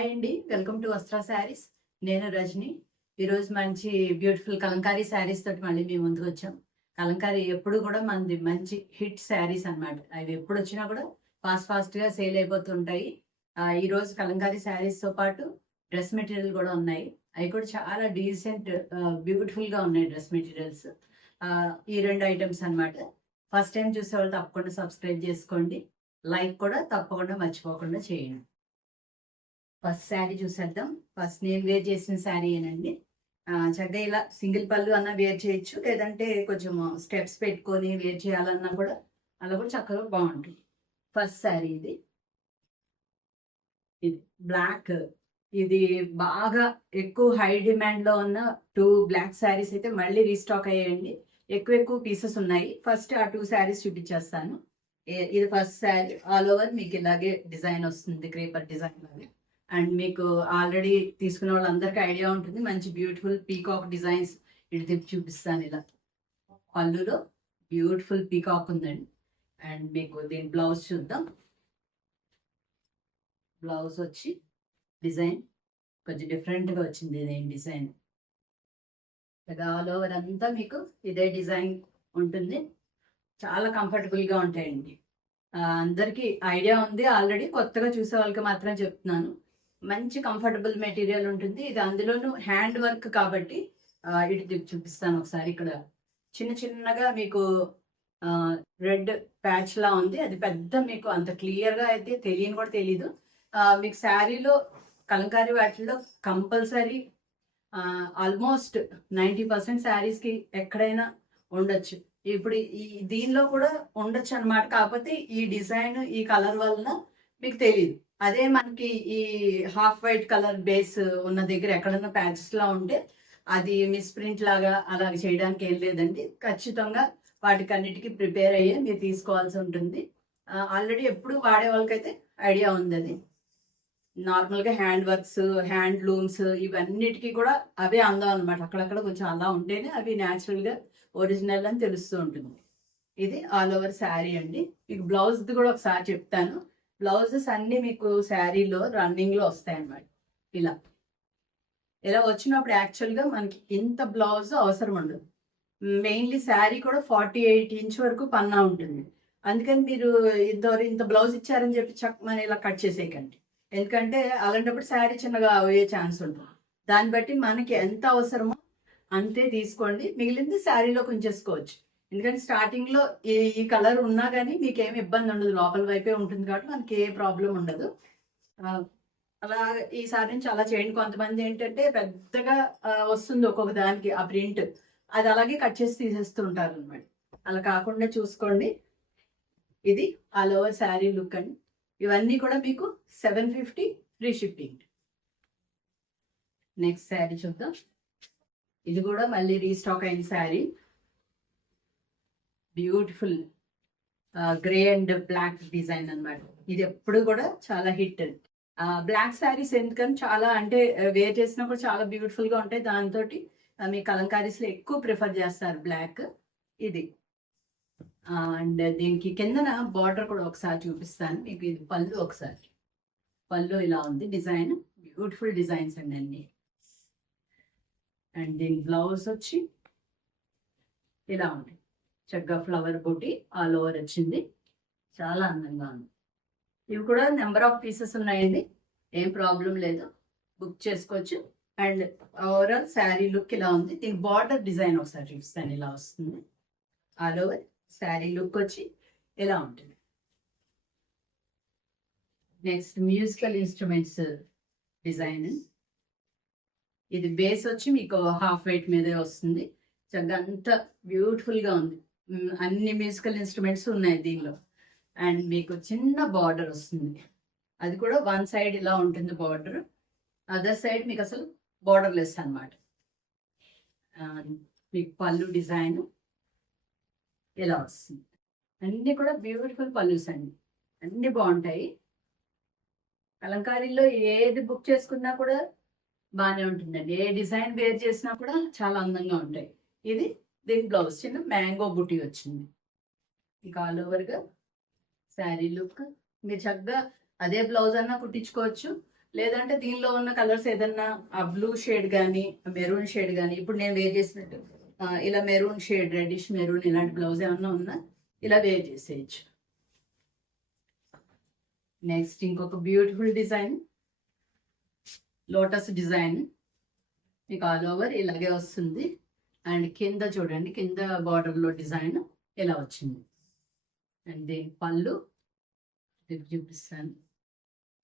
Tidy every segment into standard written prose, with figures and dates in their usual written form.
Hi అండి, welcome to వస్త్ర శారీస్. నేను రజని. ఈరోజు మంచి బ్యూటిఫుల్ కలంకారీ శారీస్ తోటి మళ్ళీ మేము ముందుకు వచ్చాం. కలంకారీ ఎప్పుడు కూడా మనది మంచి హిట్ శారీస్ అన్నమాట. అవి ఎప్పుడు వచ్చినా కూడా ఫాస్ట్గా సేల్ అయిపోతుంటాయి. ఈరోజు కలంకారీ శారీస్తో పాటు డ్రెస్ మెటీరియల్ కూడా ఉన్నాయి. అవి కూడా చాలా డీసెంట్ బ్యూటిఫుల్గా ఉన్నాయి డ్రెస్ మెటీరియల్స్. ఈ రెండు ఐటమ్స్ అన్నమాట. ఫస్ట్ టైం చూసే వాళ్ళు తప్పకుండా సబ్స్క్రైబ్ చేసుకోండి. లైక్ కూడా తప్పకుండా మర్చిపోకుండా చేయండి. ఫస్ట్ శారీ చూసేద్దాం. ఫస్ట్ నేను వేర్ చేసిన శారీ ఏనండి. చక్కగా ఇలా సింగిల్ పళ్ళు అన్న వేర్ చేయొచ్చు, లేదంటే కొంచెం స్టెప్స్ పెట్టుకొని వేర్ చేయాలన్నా కూడా అలా కూడా చక్కగా బాగుంటుంది. ఫస్ట్ శారీ ఇది బ్లాక్. ఇది బాగా ఎక్కువ హై డిమాండ్లో ఉన్న 2 బ్లాక్ శారీస్ అయితే మళ్ళీ రీస్టాక్ అయ్యాయండి. ఎక్కువ పీసెస్ ఉన్నాయి. ఫస్ట్ ఆ 2 శారీస్ చూపించేస్తాను. ఇది ఫస్ట్ శారీ. ఆల్ ఓవర్ మీకు ఇలాగే డిజైన్ వస్తుంది, క్రేపర్ డిజైన్ లాగా. అండ్ మీకు ఆల్రెడీ తీసుకున్న వాళ్ళందరికీ ఐడియా ఉంటుంది. మంచి బ్యూటిఫుల్ పీకాక్ డిజైన్స్ ఇటు తిప్పి చూపిస్తాను. ఇలా పళ్ళులో బ్యూటిఫుల్ పీకాక్ ఉందండి. అండ్ మీకు దీని బ్లౌజ్ చూద్దాం. బ్లౌజ్ వచ్చి డిజైన్ కొంచెం డిఫరెంట్గా వచ్చింది. ఇదేం డిజైన్ ఆల్ ఓవర్ అంతా మీకు ఇదే డిజైన్ ఉంటుంది. చాలా కంఫర్టబుల్గా ఉంటాయండి. అందరికీ ఐడియా ఉంది ఆల్రెడీ, కొత్తగా చూసే వాళ్ళకి మాత్రం చెప్తున్నాను. మంచి కంఫర్టబుల్ మెటీరియల్ ఉంటుంది. ఇది అందులోనూ హ్యాండ్ వర్క్ కాబట్టి ఇటు చూపిస్తాను ఒకసారి. ఇక్కడ చిన్నగా మీకు రెడ్ ప్యాచ్ లా ఉంది. అది పెద్ద మీకు అంత క్లియర్గా అయితే తెలియని కూడా తెలీదు. మీకు శారీలో కలంకారీ వాటిల్లో కంపల్సరీ ఆల్మోస్ట్ 90% శారీస్కి ఎక్కడైనా ఉండొచ్చు. ఇప్పుడు దీనిలో కూడా ఉండొచ్చు అనమాట. కాకపోతే ఈ డిజైన్ ఈ కలర్ వలన మీకు తెలియదు. అదే మనకి ఈ హాఫ్ వైట్ కలర్ బేస్ ఉన్న దగ్గర ఎక్కడన్నా ప్యాచెస్ లా ఉంటే అది మిస్ప్రింట్ లాగా అలా చేయడానికి ఏం లేదండి. ఖచ్చితంగా వాటికన్నిటికీ ప్రిపేర్ అయ్యే మీరు తీసుకోవాల్సి ఉంటుంది. ఆల్రెడీ ఎప్పుడు వాడే వాళ్ళకైతే ఐడియా ఉంది. అది నార్మల్గా హ్యాండ్ వర్క్స్, హ్యాండ్ లూమ్స్ ఇవన్నిటికీ కూడా అవే అందం అనమాట. అక్కడక్కడ కొంచెం అలా ఉంటేనే అవి న్యాచురల్గా ఒరిజినల్ అని తెలుస్తూ ఉంటుంది. ఇది ఆల్ ఓవర్ శారీ అండి. మీకు బ్లౌజ్ది కూడా ఒకసారి చెప్తాను. బ్లౌజెస్ అన్ని మీకు శారీలో రన్నింగ్లో వస్తాయి అన్నమాట. ఇలా వచ్చినప్పుడు యాక్చువల్గా మనకి ఇంత బ్లౌజ్ అవసరం ఉండదు. మెయిన్లీ శారీ కూడా 48 ఇంచ్ వరకు పన్నా ఉంటుంది. అందుకని మీరు ఇంత బ్లౌజ్ ఇచ్చారని చెప్పి మన ఇలా కట్ చేసేయకండి. ఎందుకంటే అలాంటప్పుడు శారీ చిన్నగా అయ్యే ఛాన్స్ ఉంటుంది. దాన్ని బట్టి మనకి ఎంత అవసరమో అంతే తీసుకోండి. మిగిలింది శారీలో ఉంచేసుకోవచ్చు. ఎందుకంటే స్టార్టింగ్లో ఈ కలర్ ఉన్నా కానీ మీకు ఏమి ఇబ్బంది ఉండదు. లోపల వైపే ఉంటుంది కాబట్టి మనకి ఏ ప్రాబ్లం ఉండదు. అలా ఈసారి నుంచి అలా చేయండి. కొంతమంది ఏంటంటే పెద్దగా వస్తుంది ఒక్కొక్క దానికి ఆ ప్రింట్, అది అలాగే కట్ చేసి తీసేస్తూ ఉంటారు అనమాట. అలా కాకుండా చూసుకోండి. ఇది ఆల్ ఓవర్ శారీ లుక్ అండి. ఇవన్నీ కూడా మీకు 750 ఫ్రీ షిప్పింగ్. నెక్స్ట్ శారీ చూద్దాం. ఇది కూడా మళ్ళీ రీస్టాక్ అయిన sari. Beautiful grey and black design అన్నమాట. ఇది ఎప్పుడు కూడా చాలా హిట్. బ్లాక్ శారీస్ ఎందుకని చాలా అంటే వేర్ చేసినా కూడా చాలా బ్యూటిఫుల్గా ఉంటాయి. దాంతో మీ కలంకారీస్లో ఎక్కువ ప్రిఫర్ చేస్తారు బ్లాక్. ఇది అండ్ దీనికి కిందన బార్డర్ కూడా ఒకసారి చూపిస్తాను మీకు. ఇది పళ్ళు. ఒకసారి పళ్ళు ఇలా ఉంది డిజైన్. బ్యూటిఫుల్ డిజైన్స్ అండి అన్ని. అండ్ దీని బ్లౌజ్ వచ్చి ఇలా ఉంది. చక్కగా ఫ్లవర్ బూటీ ఆల్ ఓవర్ వచ్చింది. చాలా అందంగా ఉంది. ఇవి కూడా నెంబర్ ఆఫ్ పీసెస్ ఉన్నాయండి, ఏం ప్రాబ్లం లేదు, బుక్ చేసుకోవచ్చు. అండ్ ఓవరాల్ శారీ లుక్ ఇలా ఉంది. దీని బార్డర్ డిజైన్ ఒకసారి చూపిస్తాను. ఇలా వస్తుంది. ఆల్ ఓవర్ శారీ లుక్ వచ్చి ఇలా ఉంటుంది. Next musical instruments design. ఇది బేస్ వచ్చి మీకు హాఫ్ వైట్ మీదే వస్తుంది. చక్కగా అంతా బ్యూటిఫుల్గా ఉంది. అన్ని మ్యూజికల్ ఇన్స్ట్రుమెంట్స్ ఉన్నాయి దీనిలో. అండ్ మీకు చిన్న బార్డర్ వస్తుంది. అది కూడా వన్ సైడ్ ఇలా ఉంటుంది బార్డర్, అదర్ సైడ్ మీకు అసలు బార్డర్ లెస్ అనమాట. మీకు పళ్ళు డిజైన్ ఇలా వస్తుంది. అన్నీ కూడా బ్యూటిఫుల్ పళ్ళుస్ అండి, అన్నీ బాగుంటాయి. కలంకారీలో ఏది బుక్ చేసుకున్నా కూడా బాగానే ఉంటుందండి. ఏ డిజైన్ వేర్ చేసినా కూడా చాలా అందంగా ఉంటాయి. ఇది దీని బ్లౌజ్ చిన్న మ్యాంగో బుటీ వచ్చింది. ఇక ఆల్ ఓవర్గా శారీ లుక్. మీరు చక్కగా అదే బ్లౌజ్ అన్నా కుట్టించుకోవచ్చు, లేదంటే దీనిలో ఉన్న కలర్స్ ఏదన్నా ఆ బ్లూ షేడ్ కానీ మెరూన్ షేడ్ కానీ ఇప్పుడు నేను వేర్ చేసినట్టు ఇలా మెరూన్ షేడ్ రెడ్డిష్ మెరూన్ ఇలాంటి బ్లౌజ్ ఏమన్నా ఉన్నా ఇలా వేర్ చేసేయచ్చు. నెక్స్ట్ ఇంకొక బ్యూటిఫుల్ డిజైన్, లోటస్ డిజైన్. మీకు ఆల్ ఓవర్ ఇలాగే వస్తుంది. అండ్ కింద చూడండి, కింద బార్డర్లో డిజైన్ ఇలా వచ్చింది. అండ్ దీని పళ్ళు చూపిస్తాను.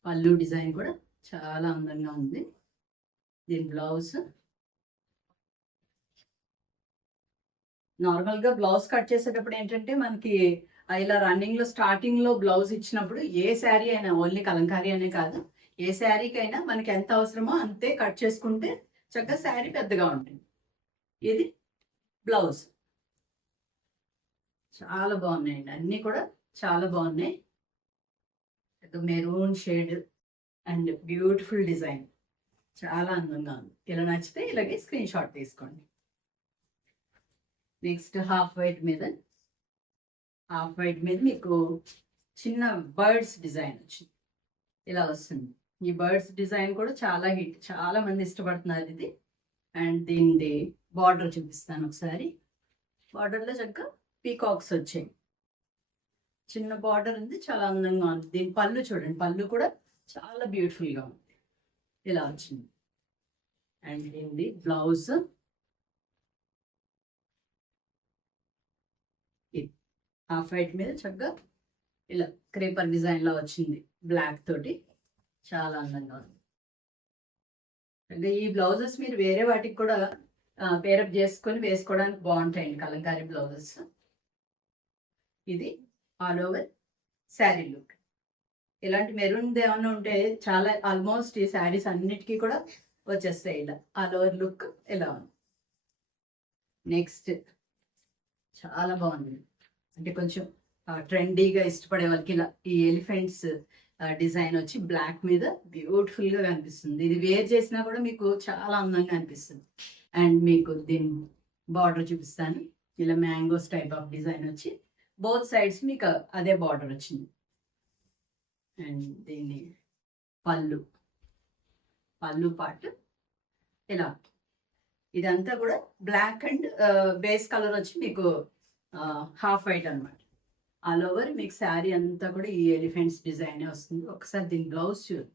పళ్ళు డిజైన్ కూడా చాలా అందంగా ఉంది. దీని బ్లౌజ్ నార్మల్గా బ్లౌజ్ కట్ చేసేటప్పుడు ఏంటంటే మనకి ఇలా రన్నింగ్ లో స్టార్టింగ్ లో బ్లౌజ్ ఇచ్చినప్పుడు ఏ శారీ అయినా, ఓన్లీ కలంకారీ అనే కాదు, ఏ శారీకైనా మనకి ఎంత అవసరమో అంతే కట్ చేసుకుంటే చక్కగా శారీ పెద్దగా ఉంటుంది. ఇది బ్లౌజ్ చాలా బాగున్నాయండి, అన్నీ కూడా చాలా బాగున్నాయి. Maroon shade and beautiful design, చాలా అందంగా ఉంది. ఇలా నచ్చితే ఇలాగే స్క్రీన్ షాట్ తీసుకోండి. నెక్స్ట్ హాఫ్ వైట్ మీద మీకు చిన్న బర్డ్స్ డిజైన్ వచ్చింది, ఇలా వస్తుంది. ఈ బర్డ్స్ డిజైన్ కూడా చాలా హిట్, చాలా మంది ఇష్టపడుతున్నారు ఇది. అండ్ దీని బార్డర్ చూపిస్తాను ఒకసారి. బార్డర్లో చక్కగా పీకాక్స్ వచ్చాయి, చిన్న బార్డర్ ఉంది, చాలా అందంగా ఉంది. దీని పళ్ళు చూడండి, పళ్ళు కూడా చాలా బ్యూటిఫుల్గా ఉంది, ఇలా వచ్చింది. అండ్ దీని బ్లౌజ్ హాఫ్ వైట్ మీద చక్కగా ఇలా క్రేపర్ డిజైన్లో వచ్చింది, బ్లాక్ తోటి, చాలా అందంగా ఉంది. అంటే ఈ బ్లౌజెస్ మీరు వేరే వాటికి కూడా పేరప్ చేసుకొని వేసుకోవడానికి బాగుంటాయండి, కలంకారీ బ్లౌజెస్. ఇది ఆల్ ఓవర్ శారీ లుక్. ఇలాంటి మెరూన్ ఏమన్నా ఉంటే చాలా ఆల్మోస్ట్ ఈ శారీస్ అన్నిటికీ కూడా వచ్చేస్తాయి. ఇలా ఆల్ ఓవర్ లుక్ ఇలా ఉంది. నెక్స్ట్ చాలా బాగుంది, అంటే కొంచెం ట్రెండీగా ఇష్టపడే వాళ్ళకి ఇలా ఈ ఎలిఫెంట్స్ డిజైన్ వచ్చి బ్లాక్ మీద బ్యూటిఫుల్గా కనిపిస్తుంది. ఇది వేర్ చేసినా కూడా మీకు చాలా అందంగా అనిపిస్తుంది. అండ్ మీకు దీని బార్డర్ చూపిస్తాను. ఇలా మ్యాంగోస్ టైప్ ఆఫ్ డిజైన్ వచ్చి బోత్ సైడ్స్ మీకు అదే బార్డర్ వచ్చింది. అండ్ దీన్ని పళ్ళు పార్ట్ ఇలా, ఇదంతా కూడా బ్లాక్ అండ్ బేస్ కలర్ వచ్చి మీకు హాఫ్ వైట్ అనమాట. ఆల్ ఓవర్ మీకు శారీ అంతా కూడా ఈ ఎలిఫెంట్స్ డిజైన్ వస్తుంది. ఒకసారి దీని బ్లౌజ్ చూద్దాం.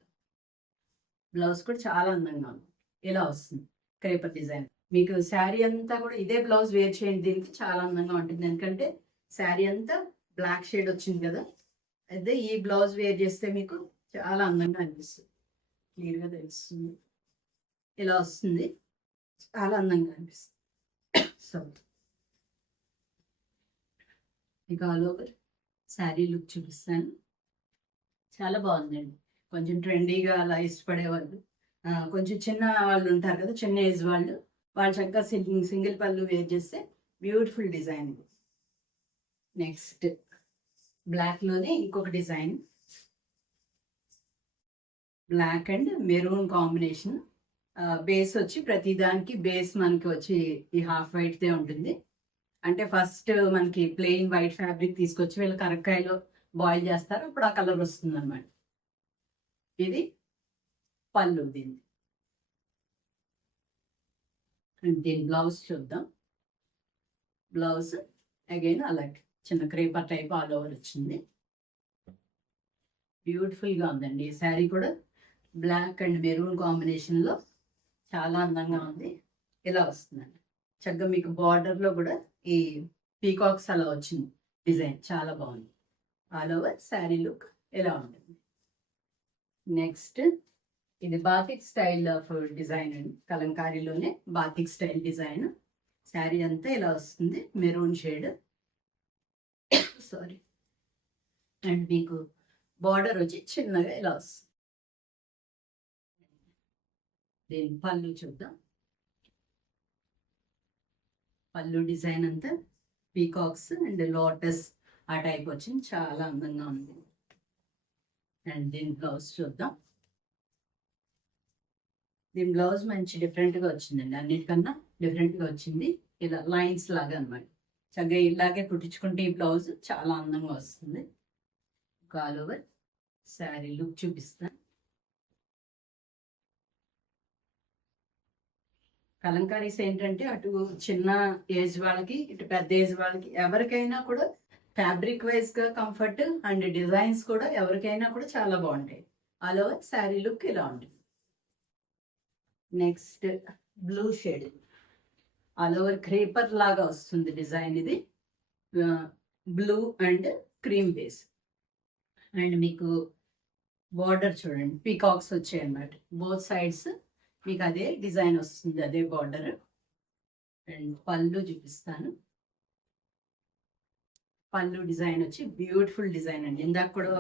బ్లౌజ్ కూడా చాలా అందంగా ఉంది, ఇలా వస్తుంది క్రేపర్ డిజైన్. మీకు శారీ అంతా కూడా ఇదే బ్లౌజ్ వేర్ చేయండి, దీనికి చాలా అందంగా ఉంటుంది. ఎందుకంటే శారీ అంతా బ్లాక్ షేడ్ వచ్చింది కదా, అయితే ఈ బ్లౌజ్ వేర్ చేస్తే మీకు చాలా అందంగా అనిపిస్తుంది, క్లియర్గా తెలుస్తుంది. ఇలా వస్తుంది, చాలా అందంగా అనిపిస్తుంది. సో మీకు ఆల్ ఓవర్ శారీ లుక్ చూపిస్తాను. చాలా బాగుందండి. కొంచెం ట్రెండీగా అలా ఇష్టపడే వాళ్ళు, కొంచెం చిన్న వాళ్ళు ఉంటారు కదా, చిన్న ఏజ్ వాళ్ళు చక్కగా సింగిల్ పళ్ళు వేర్ చేస్తే బ్యూటిఫుల్ డిజైన్. నెక్స్ట్ బ్లాక్లోనే ఇంకొక design, black and maroon combination. Base వచ్చి ప్రతిదానికి బేస్ మనకి వచ్చి ఈ హాఫ్ వైట్దే ఉంటుంది. అంటే ఫస్ట్ మనకి ప్లెయిన్ వైట్ ఫ్యాబ్రిక్ తీసుకొచ్చి వీళ్ళు కరక్కాయలో బాయిల్ చేస్తారు, అప్పుడు ఆ కలర్ వస్తుంది అనమాట. ఇది పళ్ళు దీన్ని. దీని బ్లౌజ్ చూద్దాం. బ్లౌజ్ అగైన్ అలాగే చిన్న క్రేపర్ టైప్ ఆల్ ఓవర్ వచ్చింది, బ్యూటిఫుల్గా ఉందండి. ఈ శారీ కూడా బ్లాక్ అండ్ మెరూన్ కాంబినేషన్లో చాలా అందంగా ఉంది, ఇలా వస్తుందండి. చక్కగా మీకు బార్డర్లో కూడా ఈ పీకాక్స్ అలా వచ్చింది డిజైన్, చాలా బాగుంది. ఆల్ ఓవర్ శారీ లుక్ ఇలా ఉంటుంది. నెక్స్ట్ ఇది బాతిక్ స్టైల్ ఆఫ్ డిజైన్ అండి, కలంకారీలోనే బాతిక్ స్టైల్ డిజైన్. శారీ అంతా ఇలా వస్తుంది, మెరూన్ షేడ్, సారీ. అండ్ మీకు బార్డర్ వచ్చి చిన్నగా ఇలా వస్తుంది. దీని పళ్ళు చూద్దాం. పళ్ళు డిజైన్ అంతా పీకాక్స్ అండ్ లోటస్ ఆ టైప్ వచ్చింది, చాలా అందంగా ఉంది. అండ్ దీని బ్లౌజ్ చూద్దాం. దీని బ్లౌజ్ మంచి డిఫరెంట్గా వచ్చిందండి, అన్నిటికన్నా డిఫరెంట్గా వచ్చింది. ఇలా లైన్స్ లాగా అనమాట, చక్కగా ఇలాగే కుట్టించుకుంటే ఈ బ్లౌజ్ చాలా అందంగా వస్తుంది. ఆల్ ఓవర్ శారీ లుక్ చూపిస్తాను. కలంకారీస్ ఏంటంటే అటు చిన్న ఏజ్ వాళ్ళకి ఇటు పెద్ద ఏజ్ వాళ్ళకి ఎవరికైనా కూడా ఫ్యాబ్రిక్ వైజ్ గా కంఫర్ట్ అండ్ డిజైన్స్ కూడా ఎవరికైనా కూడా చాలా బాగుంటాయి. ఆల్ ఓవర్ శారీ లుక్ ఇలా ఉంటుంది. Next blue shade, all over creeper లాగా వస్తుంది డిజైన్. ఇది blue and cream base. And మీకు బార్డర్ చూడండి, పీకాక్స్ వచ్చాయి అన్నమాట బోత్ సైడ్స్. మీకు అదే డిజైన్ వస్తుంది, అదే బార్డర్. అండ్ పళ్ళు చూపిస్తాను. పళ్ళు డిజైన్ వచ్చి బ్యూటిఫుల్ డిజైన్ అండి. ఇందాక కూడా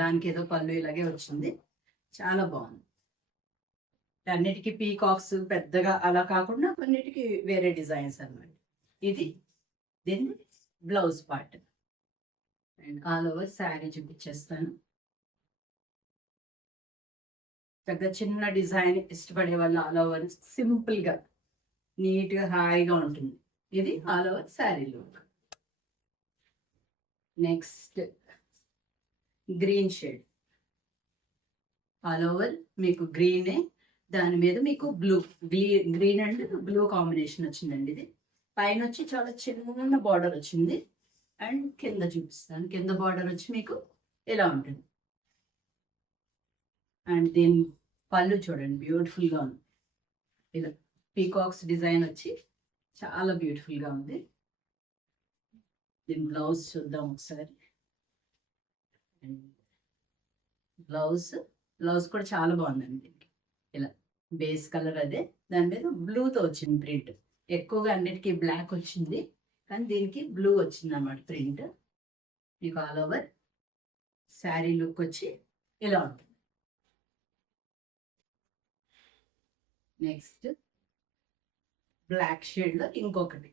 దానికి ఏదో పళ్ళు ఇలాగే వచ్చింది, చాలా బాగుంది. అన్నిటికీ పీకాక్స్ పెద్దగా అలా కాకుండా కొన్నిటికి వేరే డిజైన్స్ అన్నమాట. ఇది దీన్ని blouse part. And all over sari చూపించేస్తాను. చక్కగా చిన్న డిజైన్ ఇష్టపడే వాళ్ళు ఆల్ ఓవర్ సింపుల్గా నీట్గా హాయిగా ఉంటుంది. ఇది all over sari look. Next green shade, all over మీకు గ్రీనే, దాని మీద మీకు blue, green and blue combination వచ్చిందండి. ఇది పైన వచ్చి చాలా చిన్న బార్డర్ వచ్చింది. అండ్ కింద చూపిస్తాను, కింద బార్డర్ వచ్చి మీకు ఇలా ఉంటుంది. అండ్ దీని పళ్ళు చూడండి, బ్యూటిఫుల్గా ఉంది. ఇలా పీకాక్స్ డిజైన్ వచ్చి చాలా బ్యూటిఫుల్గా ఉంది. దీని బ్లౌజ్ చూద్దాం ఒకసారి. బ్లౌజ్ కూడా చాలా బాగుందండి. ఇలా బేస్ కలర్ అదే, దాని మీద బ్లూతో వచ్చింది ప్రింట్. ఎక్కువగా అన్నిటికీ బ్లాక్ వచ్చింది, కానీ దీనికి బ్లూ వచ్చింది అన్నమాట ప్రింట్. మీకు ఆల్ ఓవర్ శారీ లుక్ వచ్చి ఇలా ఉంటుంది. నెక్స్ట్ బ్లాక్ షేడ్లో ఇంకొకటి,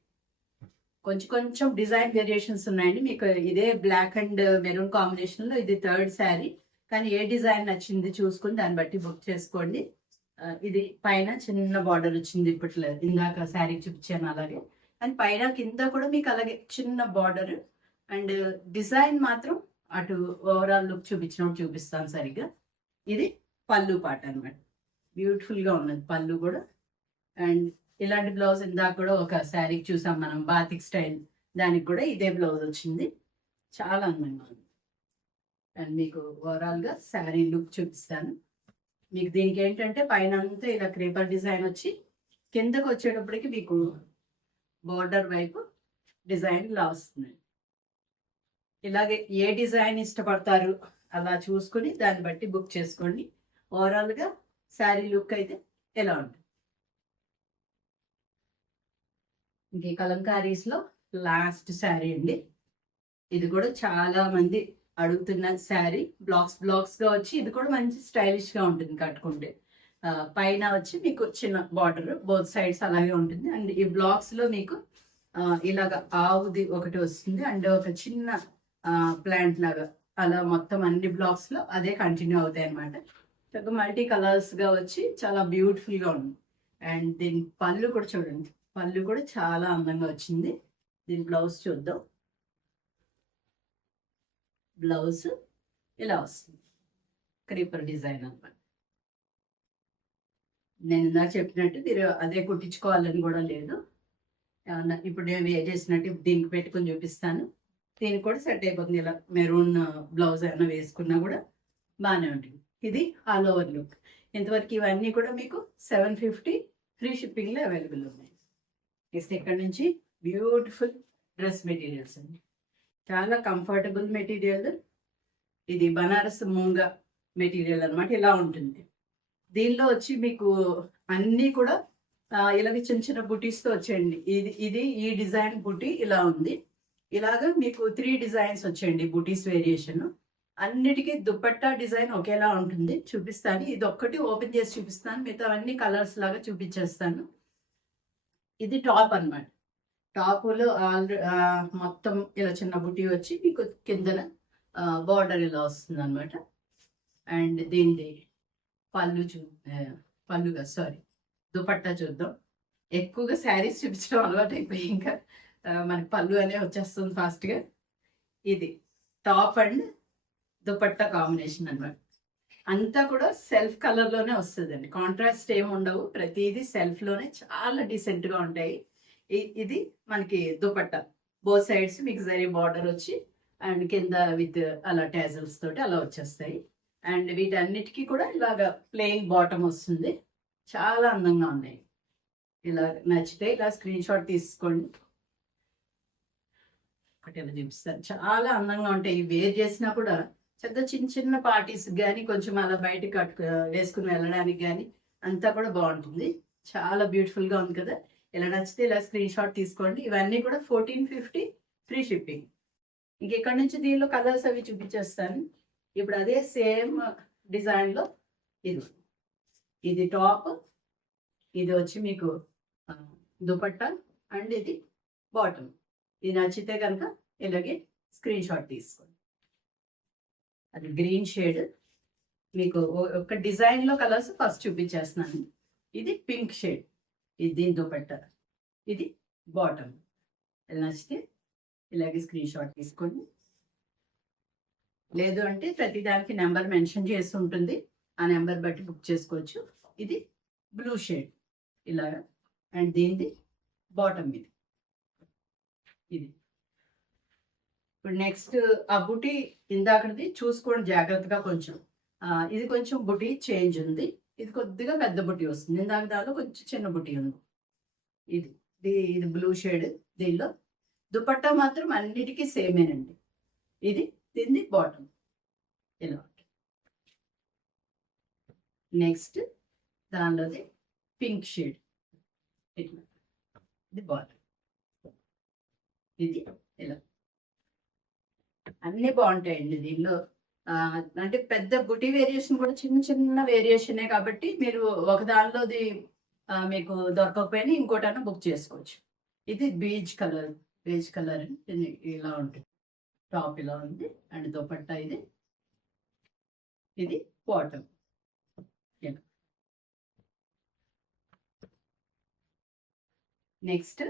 కొంచెం డిజైన్ వేరియేషన్స్ ఉన్నాయండి. మీకు ఇదే బ్లాక్ అండ్ మెరూన్ కాంబినేషన్లో ఇది థర్డ్ శారీ, కానీ ఏ డిజైన్ నచ్చింది చూసుకుని దాన్ని బట్టి బుక్ చేసుకోండి. ఇది పైన చిన్న బార్డర్ వచ్చింది, ఇప్పట్లో ఇందాక శారీ చూపించాను అలాగే. అండ్ పైన కింద కూడా మీకు అలాగే చిన్న బార్డర్. అండ్ డిజైన్ మాత్రం అటు ఓవరాల్ లుక్ చూపించినప్పుడు చూపిస్తాను సరిగ్గా. ఇది పళ్ళు పాట అనమాట, బ్యూటిఫుల్గా ఉన్నది పళ్ళు కూడా. అండ్ ఇలాంటి బ్లౌజ్ ఇందాక కూడా ఒక శారీకి చూసాం మనం, బాతిక్ స్టైల్, దానికి కూడా ఇదే బ్లౌజ్ వచ్చింది, చాలా అందంగా ఉంది. అండ్ మీకు ఓవరాల్గా శారీ లుక్ చూపిస్తాను. మీకు దీనికి ఏంటంటే పైన అంతా ఇలా క్రేపర్ డిజైన్ వచ్చి కిందకు వచ్చేటప్పటికి మీకు బార్డర్ వైపు డిజైన్ ఇలా వస్తుంది. ఇలాగే ఏ డిజైన్ ఇష్టపడతారు అలా చూసుకుని దాన్ని బట్టి బుక్ చేసుకోండి. ఓవరాల్గా శారీ లుక్ అయితే ఎలా ఉంటుంది. ఇంక కలంకారీస్లో లాస్ట్ శారీ అండి. ఇది కూడా చాలా మంది అడుగుతున్న శారీ, బ్లాక్స్గా వచ్చి ఇది కూడా మంచి స్టైలిష్గా ఉంటుంది కట్టుకుంటే. పైన వచ్చి మీకు చిన్న బార్డర్ బోత్ సైడ్స్ అలాగే ఉంటుంది. అండ్ ఈ బ్లాక్స్లో మీకు ఇలాగ ఆవుది ఒకటి వస్తుంది, అండ్ ఒక చిన్న ప్లాంట్ లాగా అలా మొత్తం అన్ని బ్లాక్స్లో అదే కంటిన్యూ అవుతాయి అనమాట. చక్కగా మల్టీ కలర్స్గా వచ్చి చాలా బ్యూటిఫుల్గా ఉంది. అండ్ దీని పళ్ళు కూడా చూడండి, పళ్ళు కూడా చాలా అందంగా వచ్చింది. దీని బ్లౌజ్ చూద్దాం. బ్లౌజ్ ఇలా వస్తుంది, క్రీపర్ డిజైన్ అన్నమాట. నేను ఇందాక చెప్పినట్టు మీరు అదే కుట్టించుకోవాలని కూడా లేదు. ఏమన్నా ఇప్పుడు నేను ఏ చేసినట్టు దీనికి పెట్టుకొని చూపిస్తాను. దీనికి కూడా సెట్ అయిపోతుంది. ఇలా మెరూన్ బ్లౌజ్ ఏమైనా వేసుకున్నా కూడా బాగానే ఉంటుంది. ఇది ఆల్ ఓవర్ లుక్. ఇంతవరకు ఇవన్నీ కూడా మీకు 750 ఫ్రీ షిప్పింగ్లో అవైలబుల్ ఉన్నాయి. నెక్స్ట్ ఇక్కడ నుంచి బ్యూటిఫుల్ డ్రెస్ మెటీరియల్స్ అండి, చాలా కంఫర్టబుల్ మెటీరియల్. ఇది బనారస్ మూంగా మెటీరియల్ అనమాట, ఇలా ఉంటుంది. దీనిలో వచ్చి మీకు అన్నీ కూడా ఇలాగ చిన్న బుటీస్తో వచ్చేయండి. ఇది ఈ డిజైన్ బుటీ ఇలా ఉంది. ఇలాగ మీకు 3 డిజైన్స్ వచ్చేయండి బుటీస్ వేరియేషన్. అన్నిటికీ దుపట్టా డిజైన్ ఒకేలా ఉంటుంది. చూపిస్తాను, ఇది ఒక్కటి ఓపెన్ చేసి చూపిస్తాను, మిగతా అన్ని కలర్స్ లాగా చూపించేస్తాను. ఇది టాప్ అనమాట. టాపులో మొత్తం ఇలా చిన్న బుటీ వచ్చి మీకు కిందన బార్డర్ ఇలా వస్తుంది అనమాట. అండ్ దీనిది పళ్ళుగా దుపట్టా చూద్దాం. ఎక్కువగా శారీస్ చూపించడం అలవాటు అయిపోయి ఇంకా మనకి పళ్ళు అనే వచ్చేస్తుంది ఫాస్ట్గా. ఇది టాప్ అండ్ దుపట్టా కాంబినేషన్ అనమాట. అంతా కూడా సెల్ఫ్ కలర్ లోనే వస్తుందండి, కాంట్రాస్ట్ ఏమి ఉండవు, ప్రతిదీ సెల్ఫ్ లోనే చాలా డీసెంట్ గా ఉంటాయి. ఇది మనకి దుపట్టా, బోత్ సైడ్స్ మీకు జరీ బార్డర్ వచ్చి అండ్ కింద విత్ అలా టాజల్స్ తోటి అలా వచ్చేస్తాయి. అండ్ వీటన్నిటికీ కూడా ఇలాగ ప్లెయిన్ బాటమ్ వస్తుంది. చాలా అందంగా ఉన్నాయి. ఇలా నచ్చితే ఇలా స్క్రీన్ షాట్ తీసుకోండి. ఒకటి ఇలా చూపిస్తాను, చాలా అందంగా ఉంటాయి. వేర్ చేసినా కూడా చక్కగా చిన్న చిన్న పార్టీస్ కానీ కొంచెం అలా బయటకు వేసుకుని వెళ్ళడానికి కానీ అంతా కూడా బాగుంటుంది. చాలా బ్యూటిఫుల్ గా ఉంది కదా. ఇలా నచ్చితే ఇలా స్క్రీన్ షాట్ తీసుకోండి. ఇవన్నీ కూడా 1450 ఫ్రీ షిప్పింగ్. ఇంకెక్కడి నుంచి దీనిలో కలర్స్ అవి చూపించేస్తాను. ఇప్పుడు అదే సేమ్ డిజైన్ లో ఇది టాప్, ఇది వచ్చి మీకు దుపట్టా అండ్ ఇది బాటమ్. ఇది నచ్చితే కనుక ఇలాగే స్క్రీన్ షాట్ తీసుకోండి. అది గ్రీన్ షేడ్, మీకు ఒక డిజైన్ లో కలర్స్ ఫస్ట్ చూపించేస్తున్నాను. ఇది పింక్ షేడ్, ఇది దీని దుపట్టా, ఇది బాటమ్. ఇది నచ్చితే ఇలాగే స్క్రీన్ షాట్ తీసుకోండి. లేదు అంటే ప్రతిదానికి నెంబర్ మెన్షన్ చేసి ఉంటుంది, ఆ నెంబర్ బట్టి బుక్ చేసుకోవచ్చు. ఇది బ్లూ షేడ్ ఇలాగా, అండ్ దీనిది బాటమ్ ఇది. ఇప్పుడు నెక్స్ట్ ఆ బుటీ ఇందాకది చూసుకోండి జాగ్రత్తగా కొంచెం. ఇది కొంచెం బుటీ చేంజ్ ఉంది, ఇది కొద్దిగా పెద్ద బుటీ వస్తుంది. ఇందాక దానిలో కొంచెం చిన్న బుటీ ఉంది. ఇది బ్లూ షేడ్. దీనిలో దుపట్టా మాత్రం అన్నిటికీ సేమేనండి. ఇది దీన్ని బాటమ్ ఇలా. నెక్స్ట్ దానిలోది పింక్ షేడ్, ఇది బాటమ్, ఇది ఇలా. అన్నీ బాగుంటాయండి దీనిలో. అంటే పెద్ద బుటీ వేరియేషన్ కూడా చిన్న చిన్న వేరియేషనే కాబట్టి మీరు ఒక దానిలోది మీకు దొరకకపోయినా ఇంకోటైనా బుక్ చేసుకోవచ్చు. ఇది బీజ్ కలర్ ఇలా ఉంటుంది. టాప్ ఇలా ఉంది అండ్ దుపట్టా ఇది బాటమ్. నెక్స్ట్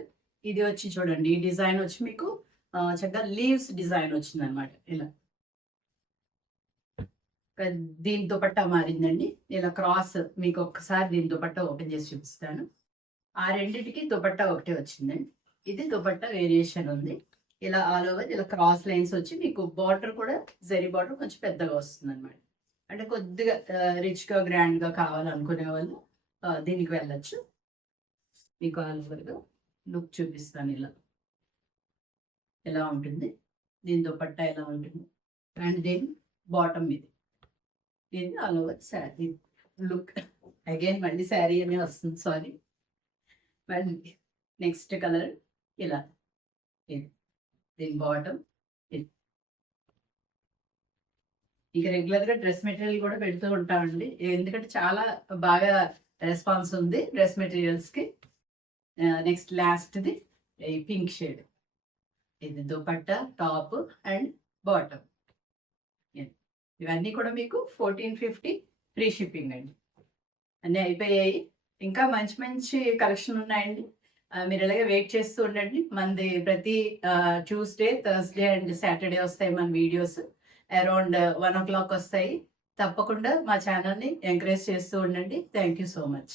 ఇది వచ్చి చూడండి, ఈ డిజైన్ వచ్చి మీకు చక్కగా లీవ్స్ డిజైన్ వచ్చింది అనమాట. ఇలా దీని దుపట్టా మారిందండి. ఇలా క్రాస్ మీకు ఒక్కసారి దీని దుపట్టా ఓపెన్ చేసి చూపిస్తాను. ఆ రెండింటికి దుపట్టా ఒకటే వచ్చిందండి. ఇది దుపట్టా వేరియేషన్ ఉంది. ఇలా ఆల్ ఓవర్ ఇలా క్రాస్ లైన్స్ వచ్చి మీకు బార్డర్ కూడా జరీ బార్డర్ కొంచెం పెద్దగా వస్తుంది అనమాట. అంటే కొద్దిగా రిచ్గా గ్రాండ్గా కావాలనుకునే వాళ్ళు దీనికి వెళ్ళచ్చు. మీకు ఆల్ ఓవర్గా లుక్ చూపిస్తాను. ఇలా ఉంటుంది దీని దుపట్టా, ఎలా ఉంటుంది అండ్ దీని బాటమ్ ఇది all over sari look. Again మళ్ళీ శారీ అనే వస్తుంది, సారీ. మళ్ళీ నెక్స్ట్ కలర్ ఇలా, దీని బాటమ్. ఇక రెగ్యులర్గా డ్రెస్ మెటీరియల్ కూడా పెడుతూ ఉంటామండి, ఎందుకంటే చాలా బాగా రెస్పాన్స్ ఉంది డ్రెస్ మెటీరియల్స్కి. నెక్స్ట్ లాస్ట్ది ఈ పింక్ షేడ్, ఇది దుపట్టా, టాప్ అండ్ బాటమ్. ఇవన్నీ కూడా మీకు 1450 ఫ్రీ షిప్పింగ్ అండి. అన్నీ అయిపోయాయి. ఇంకా మంచి మంచి కలెక్షన్ ఉన్నాయండి. మీరు ఇలాగే వెయిట్ చేస్తూ ఉండండి. మనది ప్రతి ట్యూస్డే, థర్స్డే అండ్ సాటర్డే వస్తాయి మన వీడియోస్. అరౌండ్ 1 o'clock వస్తాయి. తప్పకుండా మా ఛానల్ని ఎంకరేజ్ చేస్తూ ఉండండి. Thank you so much.